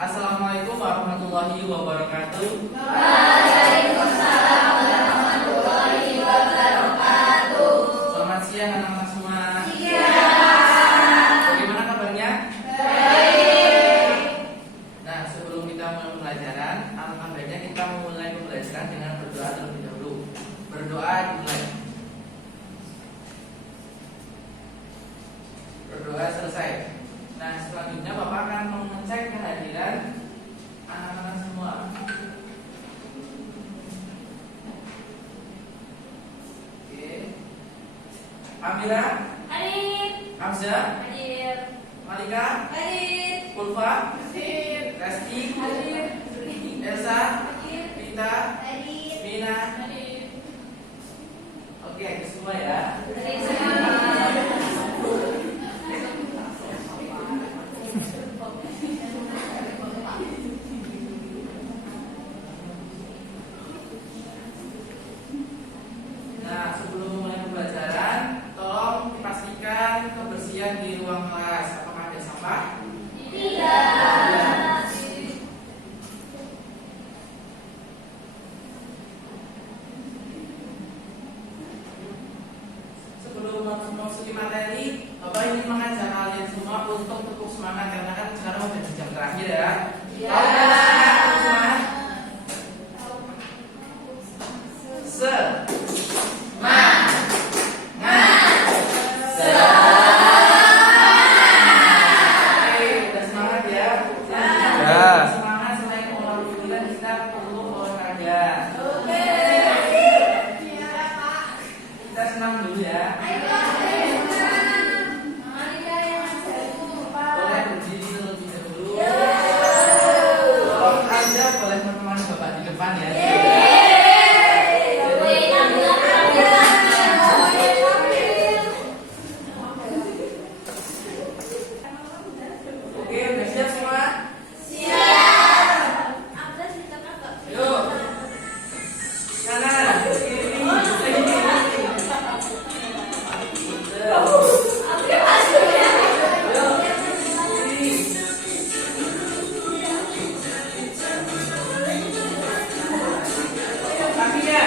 Assalamualaikum warahmatullahi wabarakatuh. Waalaikumsalam warahmatullahi wabarakatuh. Selamat siang anak-anak semua. Siang. Bagaimana kabarnya? Baik. Nah, sebelum kita mulai pembelajaran, alangkah baiknya kita memulai pembelajaran dengan berdoa terlebih dahulu. Berdoa dimulai. Berdoa selesai. Nah, selanjutnya Bapak akan mengecek kehadiran anak-anak semua. Oke. Amira, Hadir. Hamzah, Hadir. Malika, Hadir. Ulfa, Hadir. Resti, Hadir. Elsa, Hadir. Vita, Hadir. Mina. Hadir. Oke, semua ya. Hadir semua. Nah, sebelum memulai pembelajaran, tolong dipastikan kebersihan di ruang kelas. Apakah ada sampah? Tidak. Sebelum memasuki materi, Bapak ingin mengajak kalian semua untuk tetap semangat karena kan sekarang udah di jam terakhir ya. Ya. Tahu kan semangat? Oke, udah semangat ya. Semangat selain olahraga kita perlu olahraga. Kita senam dulu ya. Boleh berdiri terlebih dahulu. Kalau Anda boleh menemani Bapak di depan ya. Oke, udah siap semua? Yuk. Kanan, kiri, kakinya.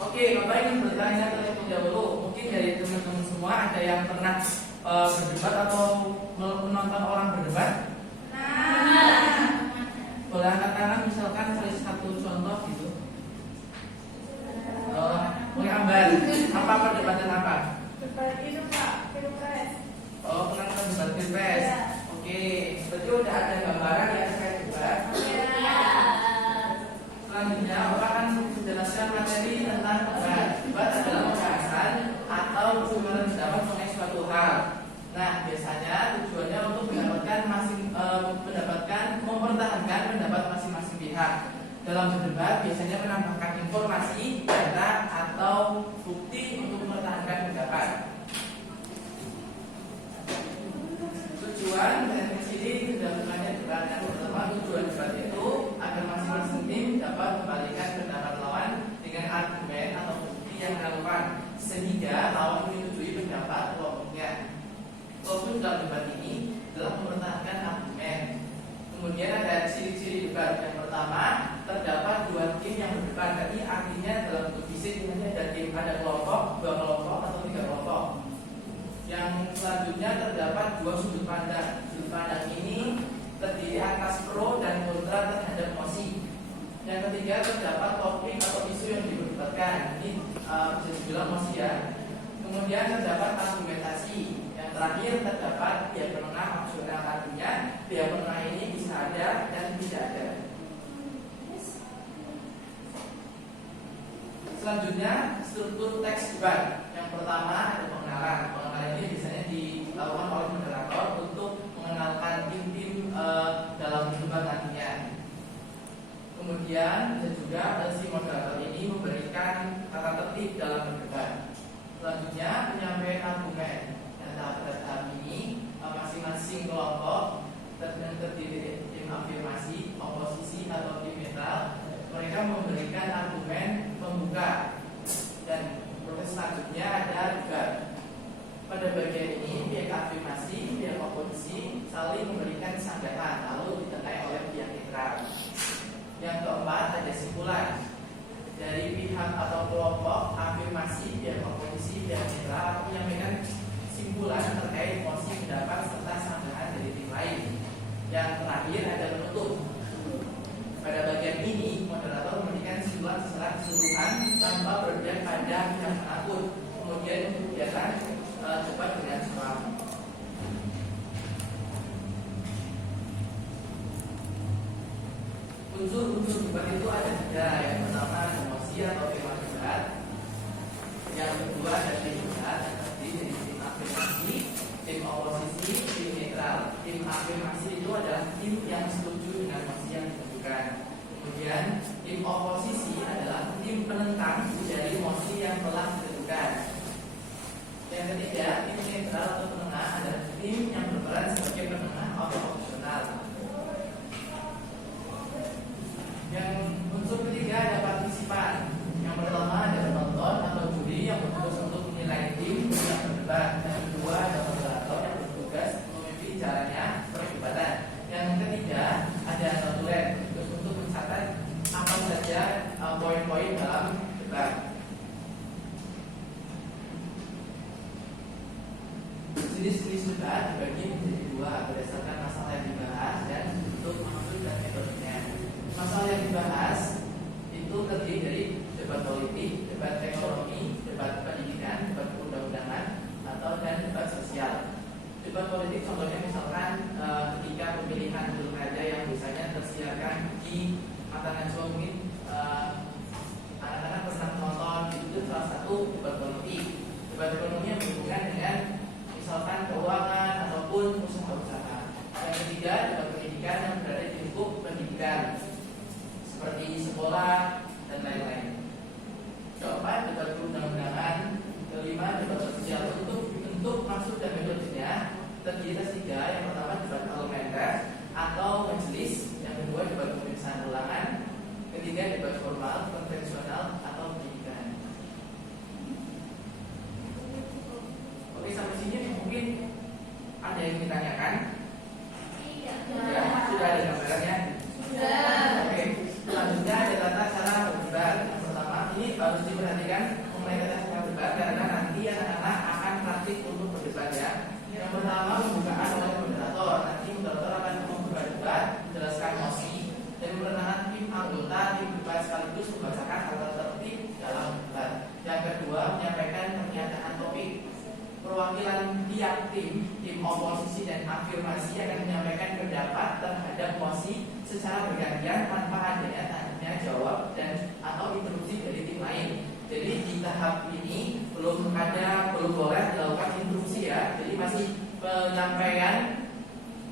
Oke, Bapak ingin bertanya terlebih dahulu. Mungkin dari teman-teman semua ada yang pernah berdebat atau menonton orang berdebat? Boleh angkat tangan misalkan cari satu contoh gitu. Boleh ambil. Apa perdebatan apa? Oh, pernah debat pilpres. Oke, berarti udah ada gambaran ya terkait debat. Selanjutnya, Bapak akan menjelaskan materi tentang debat. Debat adalah pembahasan atau pertukaran pendapat mengenai suatu hal. Nah, biasanya tujuannya untuk mempertahankan pendapat masing-masing pihak. Dalam berdebat biasanya menambahkan informasi, data, atau bukti untuk mempertahankan pendapat. Tujuan dari sini dilakukannya debat. Yang pertama, tujuan debat itu agar masing-masing tim dapat membalikan pendapat lawan dengan argumen atau bukti yang relevan sehingga lawan menyetujui pendapat kelompoknya. Fokus dalam debat ini adalah mempertahankan argumen. Kemudian ada ciri-ciri debat. Yang pertama, terdapat dua tim yang berdebat. Jadi artinya dalam bentuk fisik ini ada tim, ada kelompok, dua kelompok atau tiga kelompok. Yang selanjutnya terdapat dua sudut pandang. Sudut pandang ini terdiri atas pro dan kontra terhadap mosi. Yang ketiga terdapat topik atau isu yang diperdebatkan. Ini bisa dibilang mosi ya. Kemudian terdapat argumentasi. Yang terakhir terdapat pihak penengah, maksudnya artinya pihak penengah ini bisa ada dan tidak ada. Selanjutnya struktur teks debat. Yang pertama ada pengenalan. Pengenalan ini biasanya dilakukan oleh moderator untuk mengenalkan tim-tim dalam debat nantinya. argumen. Dan tahap ini masing-masing kelompok terdiri dari tim afirmasi, oposisi atau tim netral. Mereka memberikan argumen pembuka dan proses selanjutnya ada debat. Pada bagian ini pihak afirmasi, pihak oposisi saling memberikan sanggahan lalu ditengahi oleh pihak netral. Yang keempat ada simpulan dari pihak atau kelompok afirmasi, pihak oposisi, pihak netral menyampaikan simpulan terkait mosi pendapat serta sanggahan dari tim lain. Yang terakhir ada penutup. Pada bagian ini moderator memberikan simpulan secara keseluruhan tanpa berpihak pada pihak manapun. Kemudian kegiatan cepat dengan cepat. Unsur-unsur debat itu ada tiga. Yang pertama ada mosi atau tema debat. Yang kedua ada tim debat, terdiri dari tim afirmasi, tim oposisi, tim netral. Tim afirmasi itu adalah tim yang setuju dengan mosi yang ditentukan. Kemudian tim oposisi adalah tim penentang dari mosi yang telah ditentukan. Yang ketiga, tim netral atau penengah adalah tim yang berperan sebagai penengah atau opsional. Yang unsur ketiga ada partisipan. Yang pertama ada penonton atau juri yang bertugas untuk menilai tim yang berdebat. Yang kedua ada moderator yang bertugas memimpin jalannya perdebatan. Yang ketiga ada notulen bertugas untuk mencatat apa saja poin-poin dalam debat. Jenis-jenis debat dibagi menjadi dua berdasarkan masalah yang dibahas dan bentuk maksud dan metodenya. Masalah yang dibahas itu terdiri dari debat politik, debat ekonomi, debat pendidikan, debat perundang-undangan, atau dan debat sosial. Debat politik contohnya misalkan ketika pemilihan pilkada yang biasanya tersiarkan di mata najwa mungkin anak-anak pernah menonton, itu salah satu debat politik. Debat ekonomi yang berhubungan dengan misalkan keuangan ataupun usaha-usaha. Yang ketiga debat pendidikan yang berada di lingkup pendidikan seperti sekolah dan lain-lain. Keempat debat perundang-undangan. Kelima debat sosial. Untuk maksud dan metodenya terdiri atas tiga. Yang pertama debat parlementer atau majelis. Yang kedua debat pemeriksaan ulangan. Ketiga debat formal, konvensional atau pendidikan. Oke, sampai sini mungkin ada yang ditanyakan? Ya, sudah ada gambarannya? Sudah. Oke, selanjutnya ada tata cara berdebat. Yang pertama ini harus diperhatikan mengenai tata cara berdebat karena nanti anak-anak akan praktik untuk berdebat ya. Yang pertama pembukaan oleh moderator. Nanti moderator akan membuka debat, menjelaskan mosi dan memperkenalkan tim anggota tim debat sekaligus membacakan tata tertib dalam debat. Yang kedua menyampaikan pernyataan topik. Perwakilan tiap tim oposisi dan afirmasi akan menyampaikan pendapat terhadap mosi secara bergantian tanpa adanya tanya jawab dan atau interupsi dari tim lain. Jadi di tahap ini belum boleh dilakukan interupsi ya. Jadi masih penyampaian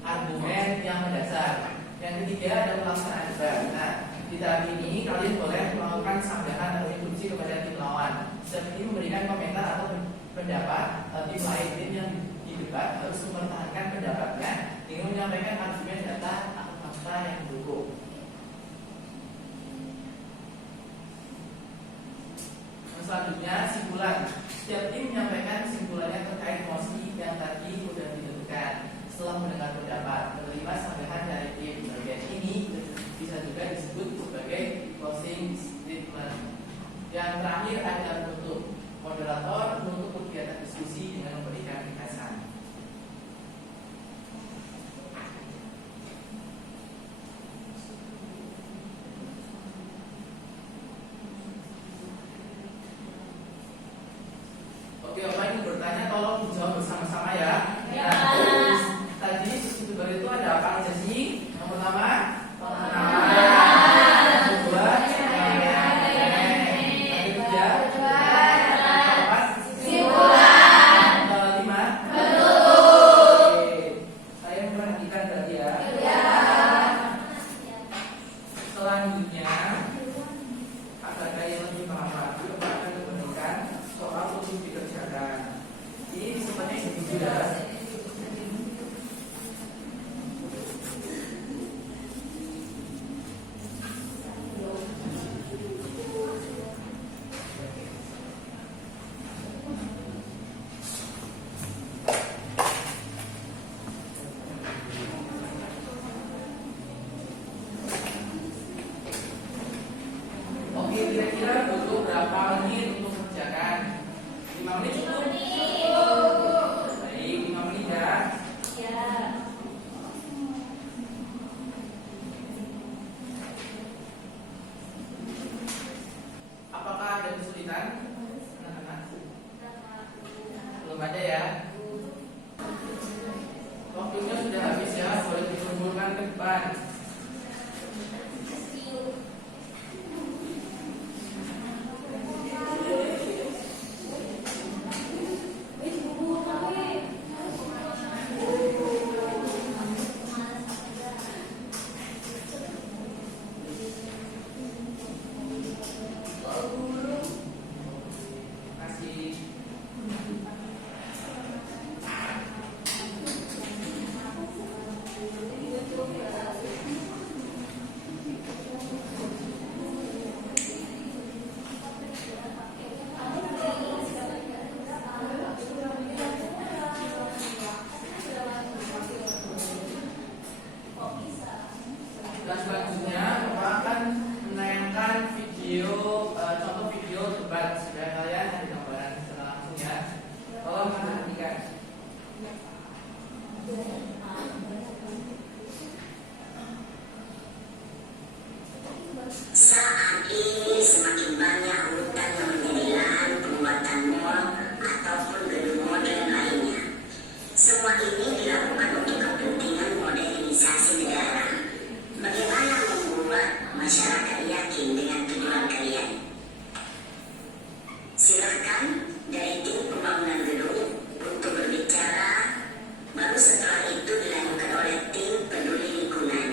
argumen yang mendasar. Yang ketiga ada pelaksanaan debat. Nah, di tahap ini kalian boleh melakukan sanggahan atau interupsi kepada tim lawan. Seperti memberikan komentar atau pendapat tim lain. Tim yang di debat harus mempertahankan pendapatnya dengan menyampaikan argumen data atau fakta yang mendukung. Selanjutnya simpulan. Setiap tim menyampaikan simpulannya terkait mosi yang tadi sudah ditentukan. Setelah mendengar pendapat, menerima sanggahan dari tim. Bagian ini bisa juga disebut sebagai closing statement. Yang terakhir ada penutup. Moderator menutup kegiatan diskusi dengan memberikan ringkasan. Oke, Bapak Ibu bertanya tolong dijawab bersama-sama ya. Ya. Nah, tadi sumber itu ada apa aja sih? Yang pertama, pengenalan. Yang kedua, yang ketiga, keempat, ada ya. Waktunya sudah habis ya, boleh dikumpulkan ke depan. Dan selanjutnya Bapak akan menayangkan video, contoh video debat. Sudah kalian ada gambaran secara langsung ya. Tolong perhatikan. Saat ini semakin banyak hutan yang menjadi lahan pembuatan mal ataupun gedung modern lainnya. Semua ini dilakukan untuk kepentingan modernisasi negara. Bagaimana membuat masyarakat yakin dengan tujuan kalian? Silakan dari tim pembangunan gedung untuk berbicara. Baru setelah itu dilanjutkan oleh tim peduli lingkungan.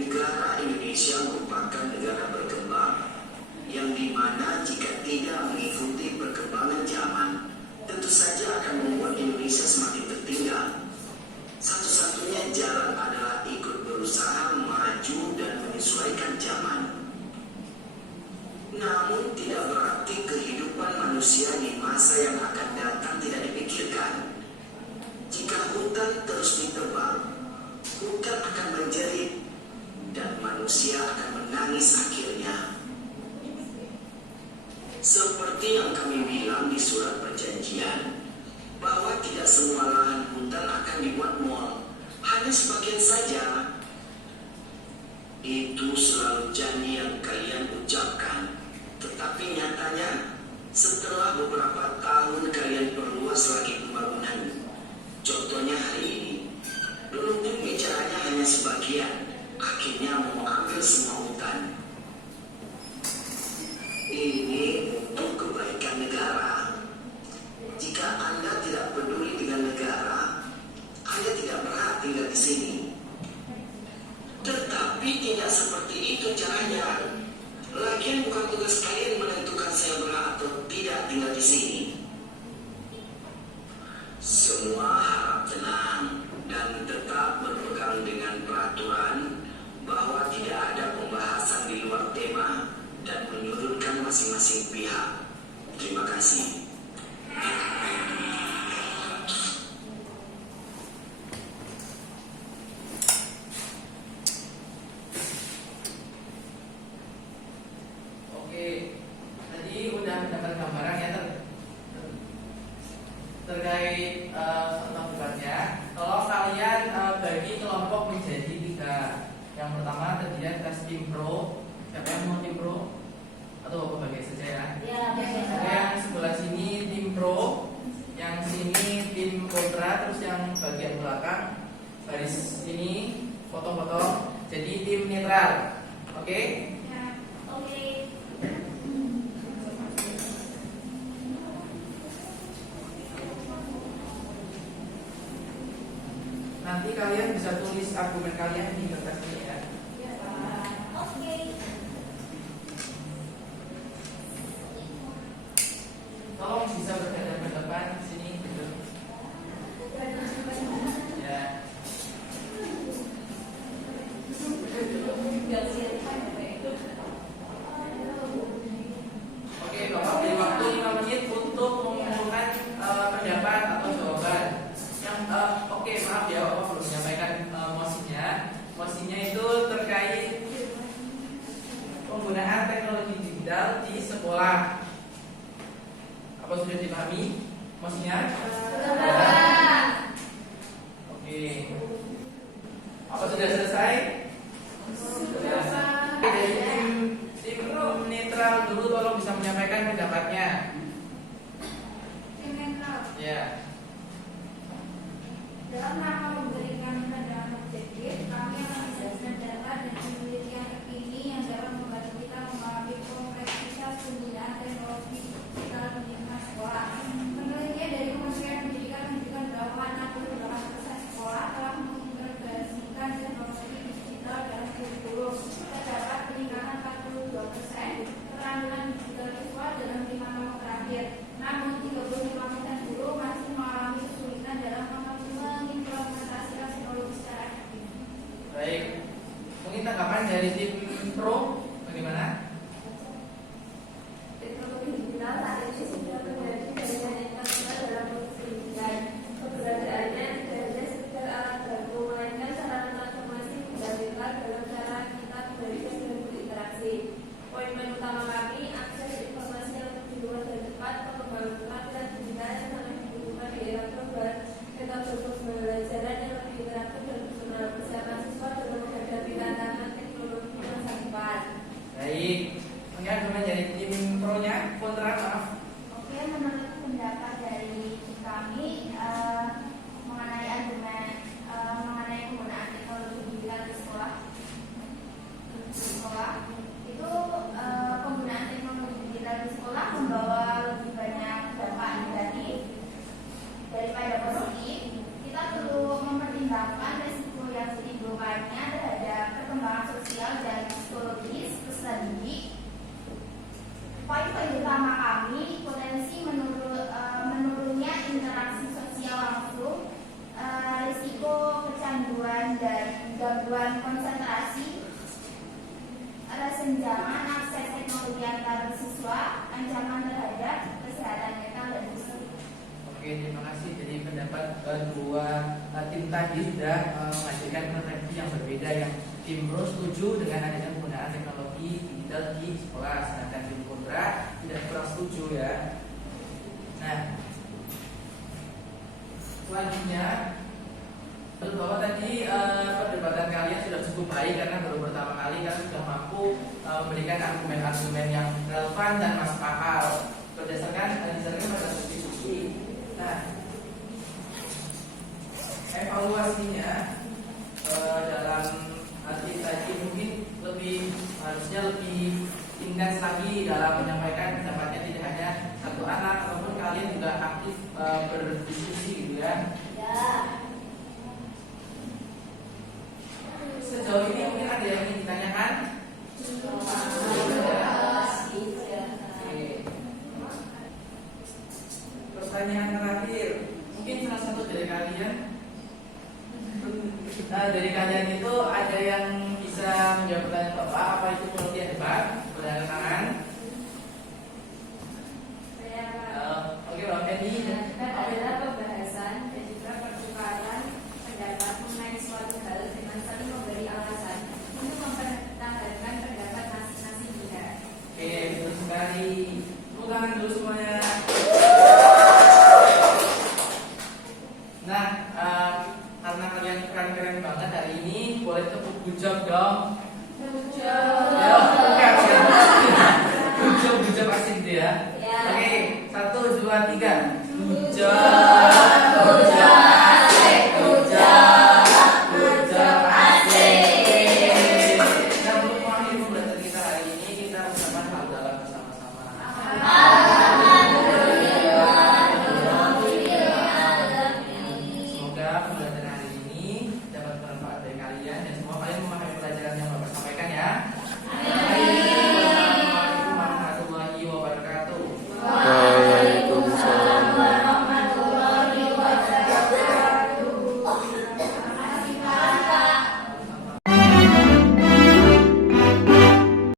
Negara Indonesia merupakan negara berkembang yang dimana jika tidak mengikuti perkembangan zaman, tentu saja akan membuat Indonesia semakin tertinggal. Satu-satunya jalan adalah ikut berusaha maju dan menyesuaikan zaman. Namun tidak berarti kehidupan manusia di masa yang akan datang tidak dipikirkan. Jika hutan terus ditebang, hutan akan menjerit dan manusia akan menangis akhirnya. Seperti yang kami bilang di surat perjanjian, bahwa tidak semua lahan hutan akan dibuat mal, hanya sebagian saja. Itu selalu janji yang kalian ucapkan, tetapi nyatanya setelah beberapa tahun kalian perluas lagi pembangunan. Contohnya hari ini, dulu pun bicaranya hanya sebagian, akhirnya mau ambil semua hutan. Ini untuk kebaikan negara. Jika Anda tidak peduli dengan negara, Anda tidak berhak tinggal di sini. Tetapi tidak seperti itu caranya. Lagian bukan tugas kalian menentukan saya berhak atau tidak tinggal di sini. Semua harap tenang dan tetap berpegang dengan peraturan bahwa tidak ada pembahasan di luar tema dan menyudutkan masing-masing pihak. Terima kasih. Oke, tadi udah mendapat gambaran ya terkait contoh debatnya. Kalau kalian bagi kelompok menjadi 3. Yang pertama terdiri atas tim pro. Siapa yang mau tim pro? Atau apa bagi saja ya? Yang sebelah sini tim pro, yang sini tim kontra, terus yang bagian belakang baris ini potong-potong jadi tim netral. Oke? Nanti kalian bisa tulis argumen kalian di kertas ini ya. Tolong bisa berhadapan-hadapan di sini gitu. Ya. Oke, Bapak beri waktu 5 menit untuk mengumpulkan pendapat atau jawaban. Yang oke, maaf ya, Bapak belum menyampaikan mosinya. Mosinya itu terkait penggunaan teknologi digital di sekolah. Apa sudah dipahami mosinya? Oke. Apa sudah selesai? Sudah. Dari tim netral dulu tolong bisa menyampaikan pendapatnya. Ya. Dalam rangka memberikan pandangan objektif, kami akan menjelaskan data dan penelitian terkini yang dapat membantu kita memahami kompleksitas penggunaan teknologi digital di lingkungan sekolah. Penelitian dari Kementerian Pendidikan menunjukkan bahwa 68% sekolah telah mengintegrasikan teknologi digital dalam kurikulum. Terdapat peningkatan 42% keterampilan digital siswa dalam 5 tahun terakhir. Namun 35% guru masih mengalami kesulitan dalam mengimplementasikan teknologi secara efektif. Baik. Mungkin tanggapan dari tim pro bagaimana? Teknologi digital saat ini sudah menjadi bagian internasional dalam proses pendidikan. Keberadaannya tidak hanya sekedar alat bantu, melainkan sarana transformasi fundamental dalam cara kita belajar dan berinteraksi. Poin-poin utama kami, akses informasi yang lebih luas dan cepat, pengembangan keterampilan digital yang sangat dibutuhkan di era global, metode pembelajaran yang lebih interaktif dan personal, kesiapan siswa dalam menghadapi tantangan teknologi masa depan. Baik. Mungkin argumen dari tim pro-nya, kontra, maaf. Oke, menurut pendapat dari kami mengenai argumen mengenai penggunaan teknologi digital di sekolah itu penggunaan teknologi digital di sekolah membawa lebih banyak dampak negatif daripada positif. Kita perlu mempertimbangkan risiko yang ditimbulkannya terhadap perkembangan sosial dan psikologis peserta didik. Poin-poin utama kami, potensi menurunnya interaksi sosial langsung, risiko kecanduan dan gangguan konsentrasi, kesenjangan akses teknologi antar siswa, ancaman terhadap kesehatan mental dan fisik. Oke, terima kasih. Jadi pendapat dua tim tadi sudah menghasilkan preferensi yang berbeda. Yang tim pro setuju dengan adanya penggunaan teknologi digital di sekolah, sedangkan tim kontra tidak kurang setuju ya. Nah, selanjutnya menurut Bapak tadi perdebatan kalian sudah cukup baik karena baru pertama kali kalian sudah mampu memberikan argumen-argumen yang relevan dan masuk akal berdasarkan pada diskusi. Nah, evaluasinya dalam arti tadi mungkin harusnya lebih intens lagi dalam menyampaikan pendapatnya, tidak hanya satu anak ataupun kalian juga aktif berdiskusi gitu ya. Sejauh ini mungkin ada yang ingin ditanyakan? Pertanyaan terakhir, mungkin salah satu dari kalian itu ada yang bisa menjawab pertanyaan Bapak, apa itu penelitian debat? Berangkat tangan. Oke, Bapak Edi. Debat adalah pembahasan dan juga pertukaran pendapat mengenai suatu hal dengan saling memberi alasan untuk mempertahankan pendapat masing-masing pihak. Oke, betul sekali. Tepuk tangan dulu semuanya. Nah, karena kalian keren-keren banget hari ini, boleh tepuk good job dong. Ya, good job asik deh ya. Oke, 1, 2, 3. Good job.